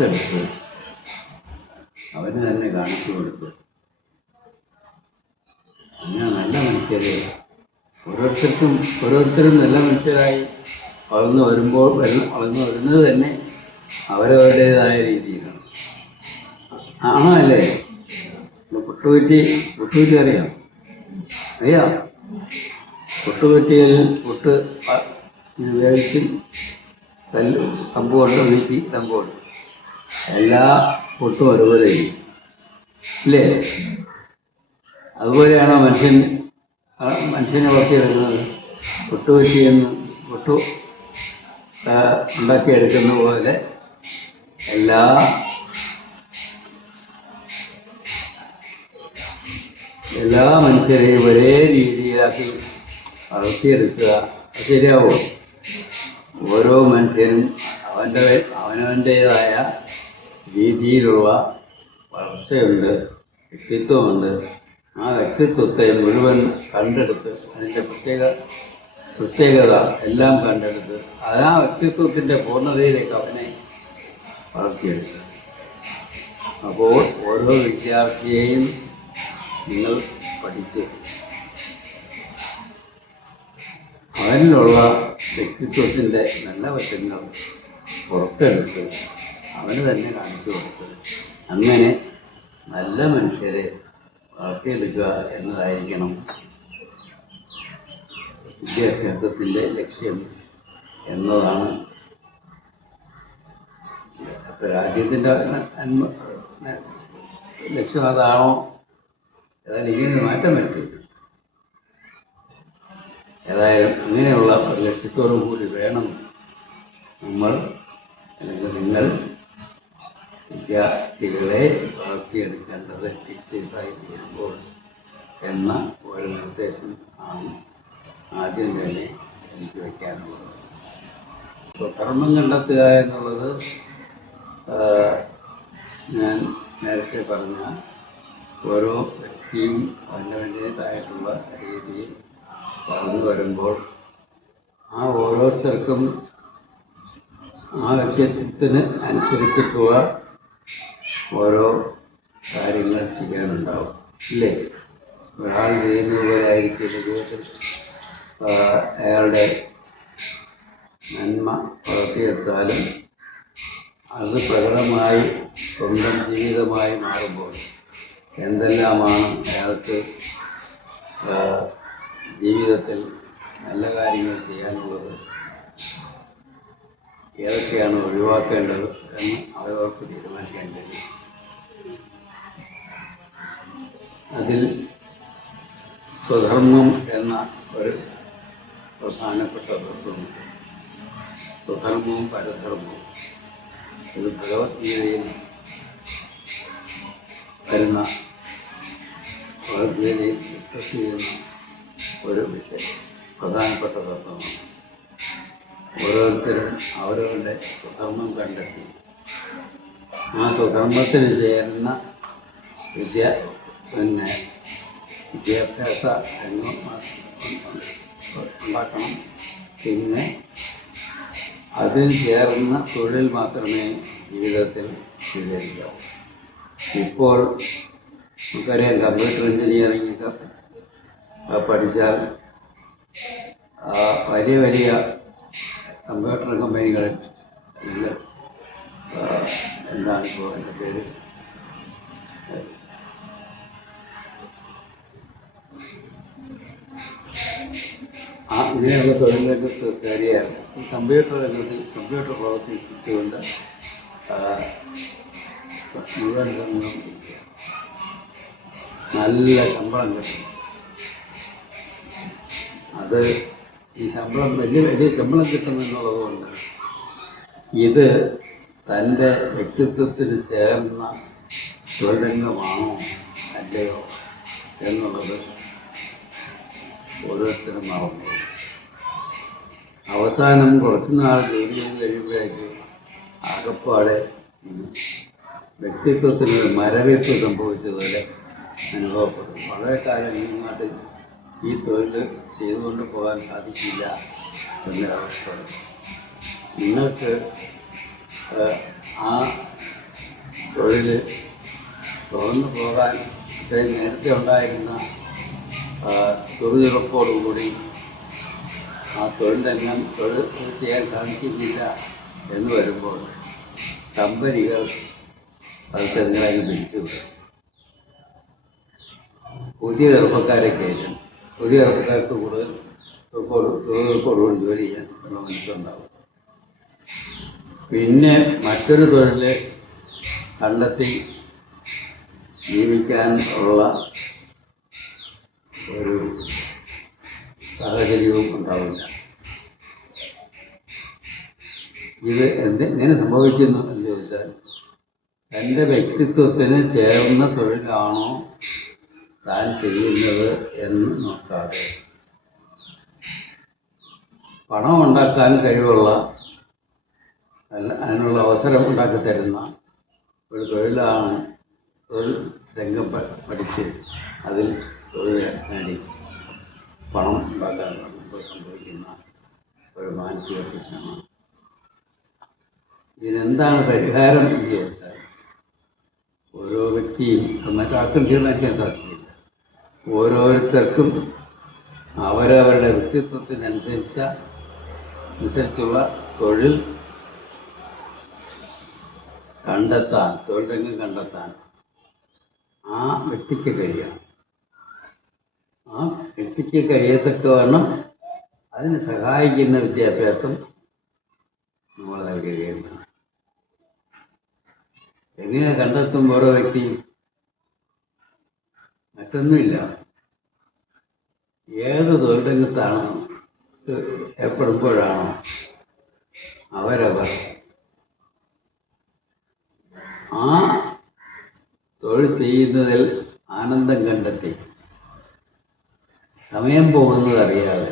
പുറത്തെടുത്ത് അവന് തന്നെ കാണിച്ചു കൊടുത്ത് അങ്ങനെ നല്ല മനുഷ്യരെ ഓരോരുത്തരും നല്ല മനുഷ്യരായി വളർന്നു വരുന്നത് തന്നെ അവരവരുടേതായ രീതിയിലാണ്. ആണോ അല്ലേ? പുട്ടുകുറ്റി അറിയാം? പുട്ടുകുറ്റിയിൽ പുട്ട് വേവിച്ച് കമ്പുകൊണ്ട് വീട്ടി കമ്പുകൊണ്ട് എല്ലാ പുട്ടും ഒരുപോലെ ഇല്ലേ? അതുപോലെയാണോ മനുഷ്യനെ വളർത്തിയെടുക്കുന്നത്? പുട്ടുകുറ്റിയെന്ന് പുട്ടു ഉണ്ടാക്കിയെടുക്കുന്ന പോലെ എല്ലാ മനുഷ്യരെയും ഒരേ രീതിയിലാക്കി വളർത്തിയെടുക്കുക. അത് ശരിയാവോ? ഓരോ മനുഷ്യനും അവനവൻ്റേതായ രീതിയിലുള്ള വളർച്ചയുണ്ട്, വ്യക്തിത്വമുണ്ട്. ആ വ്യക്തിത്വത്തെ മുഴുവൻ കണ്ടെടുത്ത് അതിൻ്റെ പ്രത്യേകത എല്ലാം കണ്ടെടുത്ത് ആ വ്യക്തിത്വത്തിൻ്റെ പൂർണ്ണതയിലേക്ക് അവനെ വളർത്തിയെടുക്കുക. അപ്പോൾ ഓരോ വിദ്യാർത്ഥിയെയും നിങ്ങൾ പഠിച്ച് അവനിലുള്ള വ്യക്തിത്വത്തിൻ്റെ നല്ല വശങ്ങൾ പുറത്തെടുത്ത് അവന് തന്നെ കാണിച്ചു കൊടുത്ത് അങ്ങനെ നല്ല മനുഷ്യരെ വളർത്തിയെടുക്കുക എന്നതായിരിക്കണം വിദ്യാഭ്യാസത്തിൻ്റെ ലക്ഷ്യം എന്നതാണ്. രാജ്യത്തിൻ്റെ ലക്ഷ്യം അതാണോ? ഏതായാലും ഇങ്ങനെ മാറ്റം വരുത്തി. ഏതായാലും അങ്ങനെയുള്ള ഒരു ലക്ഷ്യത്തോടു കൂടി വേണം നമ്മൾ അല്ലെങ്കിൽ നിങ്ങൾ വിദ്യാർത്ഥികളെ വളർത്തിയെടുക്കേണ്ടത് ടീച്ചേഴ്സായി വരുമ്പോൾ എന്ന ഒരു നിർദ്ദേശം ആണ് ആദ്യം തന്നെ എനിക്ക് വയ്ക്കാനുള്ളത്. സ്വധർമ്മം കണ്ടെത്തുക എന്നുള്ളത് ഞാൻ നേരത്തെ പറഞ്ഞ ഓരോ വ്യക്തിയും അവനവൻ്റേതായിട്ടുള്ള രീതിയിൽ വളർന്നു വരുമ്പോൾ ആ ഓരോരുത്തർക്കും ആ വ്യക്തിത്വത്തിന് അനുസരിച്ചിട്ടുള്ള ഓരോ കാര്യങ്ങൾ ചെയ്യാനുണ്ടാവും ഇല്ലേ? ഒരാൾ ചെയ്യുന്നത് പോലെ ആയിരിക്കും ജീവിതത്തിൽ അയാളുടെ നന്മ വളർത്തിയെടുത്താലും അത് പ്രകടമായി സ്വന്തം ജീവിതമായി മാറുമ്പോൾ എന്തെല്ലാമാണ് അയാൾക്ക് ജീവിതത്തിൽ നല്ല കാര്യങ്ങൾ ചെയ്യാനുള്ളത്, ഏതൊക്കെയാണ് ഒഴിവാക്കേണ്ടത് എന്ന് അവരവർക്ക് തീരുമാനിക്കാൻ കഴിയും. അതിൽ സ്വധർമ്മം എന്ന ഒരു പ്രധാനപ്പെട്ട തത്വമുണ്ട്. സ്വധർമ്മവും പരധർമ്മവും. ഇത് ഭഗവത്ഗീതയിൽ വരുന്ന ഭഗവത്ഗീതയിൽ ഡിസ്കസ് ചെയ്യുന്ന ഒരു വിഷയം, പ്രധാനപ്പെട്ട തത്വമാണ്. ഓരോരുത്തരും അവരവരുടെ സ്വധർമ്മം കണ്ടെത്തി ആ സ്വധർമ്മത്തിന് ചേരുന്ന വിദ്യാഭ്യാസ രംഗം ഉണ്ടാക്കണം. പിന്നെ അതിന് ചേർന്ന തൊഴിൽ മാത്രമേ ജീവിതത്തിൽ സ്വീകരിക്കാവൂ. ഇപ്പോൾ നമുക്കറിയാം, കമ്പ്യൂട്ടർ എഞ്ചിനീയറിംഗ് പഠിച്ചാൽ വലിയ കമ്പ്യൂട്ടർ കമ്പനികളിൽ എന്താണ് ഇപ്പോൾ എൻ്റെ പേര്, ഇങ്ങനെയുള്ള തൊഴിൽ രംഗത്ത് കയറിയാണ് ഈ കമ്പ്യൂട്ടർ രംഗത്തിൽ കമ്പ്യൂട്ടർ പ്രവർത്തിച്ചുകൊണ്ട് മുഴുവൻ സമയം നല്ല ശമ്പളം കിട്ടും. അത് ഈ ശമ്പളം വലിയ ശമ്പളം കിട്ടുമെന്നുള്ളതുകൊണ്ട് ഇത് തൻ്റെ വ്യക്തിത്വത്തിന് ചേർന്ന തൊഴിലംഗമാണോ അല്ലയോ എന്നുള്ളത് ഓരോരുത്തരും മറന്നു. അവസാനം കുറച്ചുനാൾ ജോലി ചെയ്ത് കഴിയുമ്പോഴേക്ക് ആകപ്പാടെ വ്യക്തിത്വത്തിന് മരവിപ്പ് സംഭവിച്ചതുപോലെ അനുഭവപ്പെടും. വളരെ കാലം ഈ നാട്ടിൽ ഈ തൊഴിൽ ചെയ്തുകൊണ്ട് പോകാൻ സാധിക്കില്ല എന്നൊരവസ്ഥ. നിങ്ങൾക്ക് ആ തൊഴിൽ തുറന്നു പോകാൻ ഇത്രയും നേരത്തെ ഉണ്ടായിരുന്ന ചുറുചുറുപ്പോടുകൂടി ആ തൊഴിൽ രംഗം തൊഴിൽ ചെയ്യാൻ സാധിക്കുന്നില്ല എന്ന് വരുമ്പോൾ കമ്പനികൾ മത്സരങ്ങളെ പിടിച്ചുവിടും. പുതിയ ചെറുപ്പക്കാരെ കയറ്റും. പുതിയ ചെറുപ്പക്കാർക്ക് കൂടുതൽ തൊഴിലുറപ്പോടുകൂടി ജോലി ചെയ്യാൻ മനസ്സുണ്ടാവും. പിന്നെ മറ്റൊരു തൊഴിൽ കണ്ടെത്തി ജീവിക്കാൻ ഉള്ള ഒരു സാഹചര്യവും ഉണ്ടാവില്ല. ഇത് എങ്ങനെ സംഭവിക്കുന്നു എന്ന് ചോദിച്ചാൽ, തൻ്റെ വ്യക്തിത്വത്തിന് ചേർന്ന തൊഴിലാണോ താൻ ചെയ്യുന്നത് എന്ന് നോക്കാതെ പണം ഉണ്ടാക്കാൻ കഴിവുള്ള അതിനുള്ള അവസരം ഉണ്ടാക്കി തരുന്ന ഒരു തൊഴിലാണ് തൊഴിൽ രംഗം പഠിച്ച് അതിൽ തൊഴിൽ നേടി പണം ഉണ്ടാക്കാൻ സംഭവിക്കുന്ന ഒരു മാനസിക പ്രശ്നമാണ്. ഇതിനെന്താണ് പരിഹാരം എന്ന് ചോദിച്ചാൽ, ഓരോ വ്യക്തിയും മറ്റാർക്കും തീരുമാനിക്കാൻ സാധിക്കില്ല. ഓരോരുത്തർക്കും അവരവരുടെ വ്യക്തിത്വത്തിനനുസരിച്ചുള്ള തൊഴിൽ കണ്ടെത്താൻ, തൊഴിൽ രംഗം കണ്ടെത്താൻ ആ വ്യക്തിക്ക് കഴിയണം. ആ വ്യക്തിക്ക് കഴിയത്തക്കവണ്ണം അതിന് സഹായിക്കുന്ന വിദ്യാഭ്യാസം നമ്മൾ നൽകുകയാണ്. എങ്ങനെ കണ്ടെത്തും ഓരോ വ്യക്തിയും? മറ്റൊന്നുമില്ല, ഏത് തൊഴിൽ രംഗത്താണ് ഏർപ്പെടുമ്പോഴാണോ അവരവർ ആ തൊഴിൽ ചെയ്യുന്നതിൽ ആനന്ദം കണ്ടെത്തി സമയം പോകുന്നതറിയാതെ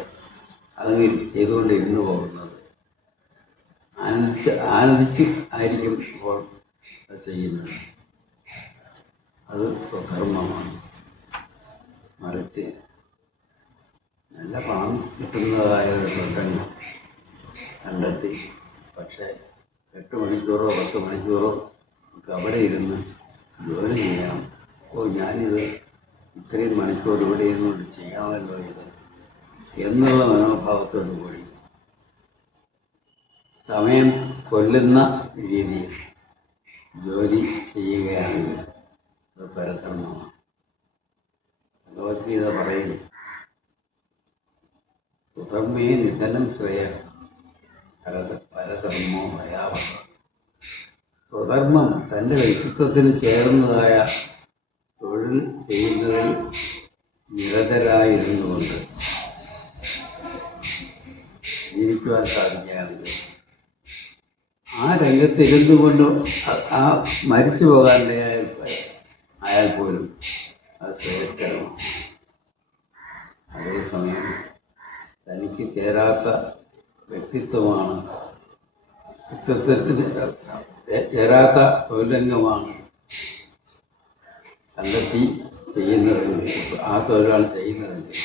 അത് ചെയ്തുകൊണ്ടിരുന്നു പോകുന്നത്, ആനന്ദിച്ച് ആയിരിക്കും ഇപ്പോൾ അത് ചെയ്യുന്നത്. അത് സ്വധർമ്മമാണ്. മറിച്ച് നല്ല പണം കിട്ടുന്നതായ ഒരു തൊഴിൽ കണ്ടെത്തി, പക്ഷേ 8 മണിക്കൂറോ 10 മണിക്കൂറോ നമുക്ക് അവിടെ ഇരുന്ന് ജോലി ചെയ്യണം. ഞാനിത് ഇത്രയും മണിക്കൂർ ഇവിടെ ഇരുന്നുകൊണ്ട് ചെയ്യാമല്ലോ ഇത് എന്നുള്ള മനോഭാവത്തോടു കൂടി സമയം കൊല്ലുന്ന രീതിയിൽ ജോലി ചെയ്യുകയാണെങ്കിൽ അത് പരധർമ്മമാണ്. ഭഗവത്ഗീത പറയുന്നു, സുധർമ്മേ നിധനം ശ്രേയ പരധർമ്മോ ഭയാവഹ. സ്വധർമ്മം തൻ്റെ വ്യക്തിത്വത്തിന് ചേർന്നതായ തൊഴിൽ ചെയ്യുന്നതിൽ നിരതരായിരുന്നുകൊണ്ട് ജീവിക്കുവാൻ സാധിക്കുകയാണെങ്കിൽ ആ രംഗത്ത് ഇരുന്നുകൊണ്ട് ആ മരിച്ചു പോകാനിടയായാൽ പോലും അത് ശ്രേയസ്കരമാണ്. അതേസമയം തനിക്ക് ചേരാത്ത വ്യക്തിത്വമാണ്, വ്യക്തിത്വത്തിന് ചേരാത്ത തൊഴിലംഗമാണ് കണ്ടെത്തി ചെയ്യുന്നതെങ്കിൽ, ആ തൊഴിലാണ് ചെയ്യുന്നതെങ്കിൽ